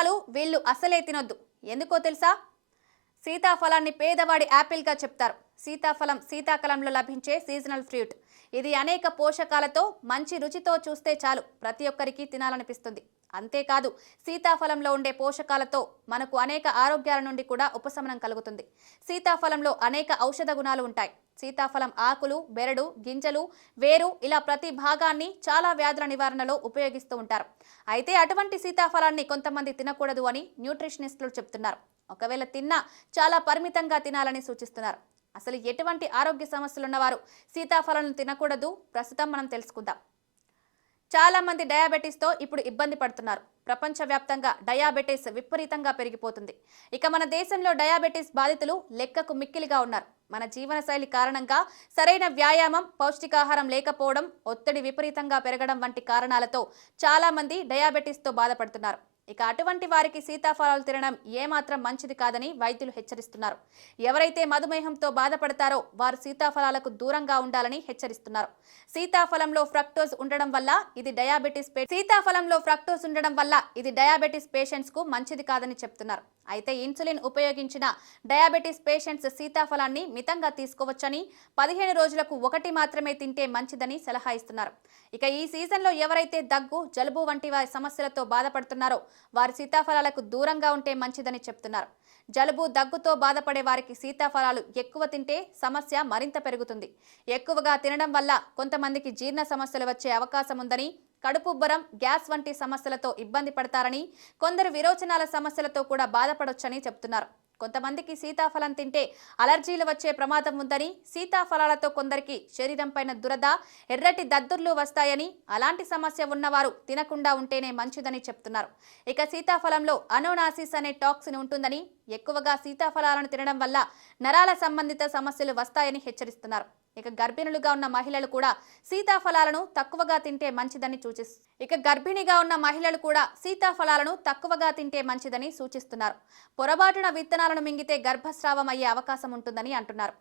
సీతాఫలాలు వీళ్ళు అసలే తినొద్దు. ఎందుకో తెలుసా? సీతాఫలాన్ని పేదవాడి యాపిల్గా చెప్తారు. సీతాఫలం శీతాకాలంలో లభించే సీజనల్ ఫ్రూట్. ఇది అనేక పోషకాలతో మంచి రుచితో చూస్తే చాలు ప్రతి ఒక్కరికి తినాలనిపిస్తుంది. అంతేకాదు సీతాఫలంలో ఉండే పోషకాలతో మనకు అనేక ఆరోగ్యాల నుండి కూడా ఉపశమనం కలుగుతుంది. సీతాఫలంలో అనేక ఔషధ గుణాలు ఉంటాయి. సీతాఫలం ఆకులు, బెరడు, గింజలు, వేరు ఇలా ప్రతి భాగాన్ని చాలా వ్యాధుల నివారణలో ఉపయోగిస్తూ ఉంటారు. అయితే అటువంటి సీతాఫలాన్ని కొంతమంది తినకూడదు అని న్యూట్రిషనిస్టులు చెప్తున్నారు. ఒకవేళ తిన్నా చాలా పరిమితంగా తినాలని సూచిస్తున్నారు. అసలు ఎటువంటి ఆరోగ్య సమస్యలు ఉన్నవారు సీతాఫలాలను తినకూడదు ప్రస్తుతం మనం తెలుసుకుందాం. చాలా మంది డయాబెటీస్తో ఇప్పుడు ఇబ్బంది పడుతున్నారు. ప్రపంచవ్యాప్తంగా డయాబెటీస్ విపరీతంగా పెరిగిపోతుంది. ఇక మన దేశంలో డయాబెటీస్ బాధితులు లెక్కకు మిక్కిలిగా ఉన్నారు. మన జీవనశైలి కారణంగా సరైన వ్యాయామం, పౌష్టికాహారం లేకపోవడం, ఒత్తిడి విపరీతంగా పెరగడం వంటి కారణాలతో చాలా మంది డయాబెటీస్తో బాధపడుతున్నారు. ఇక అటువంటి వారికి సీతాఫలాలు తినడం ఏమాత్రం మంచిది కాదని వైద్యులు హెచ్చరిస్తున్నారు. ఎవరైతే మధుమేహంతో బాధపడతారో వారు సీతాఫలాలకు దూరంగా ఉండాలని హెచ్చరిస్తున్నారు. సీతాఫలంలో ఫ్రక్టోజ్ ఉండడం వల్ల ఇది డయాబెటీస్ పేషెంట్స్ కు మంచిది కాదని చెప్తున్నారు. అయితే ఇన్సులిన్ ఉపయోగించిన డయాబెటీస్ పేషెంట్స్ సీతాఫలాన్ని మితంగా తీసుకోవచ్చని, 15 రోజులకు ఒకటి మాత్రమే తింటే మంచిదని సలహా ఇస్తున్నారు. ఇక ఈ సీజన్లో ఎవరైతే దగ్గు, జలుబు వంటి వారి సమస్యలతో బాధపడుతున్నారో వారి సీతాఫలాలకు దూరంగా ఉంటే మంచిదని చెప్తున్నారు. జలుబు, దగ్గుతో బాధపడే వారికి సీతాఫలాలు ఎక్కువ తింటే సమస్య మరింత పెరుగుతుంది. ఎక్కువగా తినడం వల్ల కొంతమందికి జీర్ణ సమస్యలు వచ్చే అవకాశం ఉందని, కడుపుబ్బరం, గ్యాస్ వంటి సమస్యలతో ఇబ్బంది పడతారని, కొందరు విరోచనాల సమస్యలతో కూడా బాధపడొచ్చని చెప్తున్నారు. కొంతమందికి సీతాఫలం తింటే అలర్జీలు వచ్చే ప్రమాదం ఉందని, సీతాఫలాలతో కొందరికి శరీరం పైన దురద, ఎర్రటి దద్దుర్లు వస్తాయని, అలాంటి సమస్య ఉన్నవారు తినకుండా ఉంటేనే మంచిదని చెప్తున్నారు. ఇక సీతాఫలంలో అనోనాసిస్ అనే టాక్సిన్ ఉంటుందని, ఎక్కువగా సీతాఫలాలను తినడం వల్ల నరాల సంబంధిత సమస్యలు వస్తాయని హెచ్చరిస్తున్నారు. ఇక గర్భిణిగా ఉన్న మహిళలు కూడా సీతాఫలాలను తక్కువగా తింటే మంచిదని సూచిస్తున్నారు. పొరపాటున విత్తనాలను మింగితే గర్భస్రావం అయ్యే అవకాశం ఉంటుందని అంటున్నారు.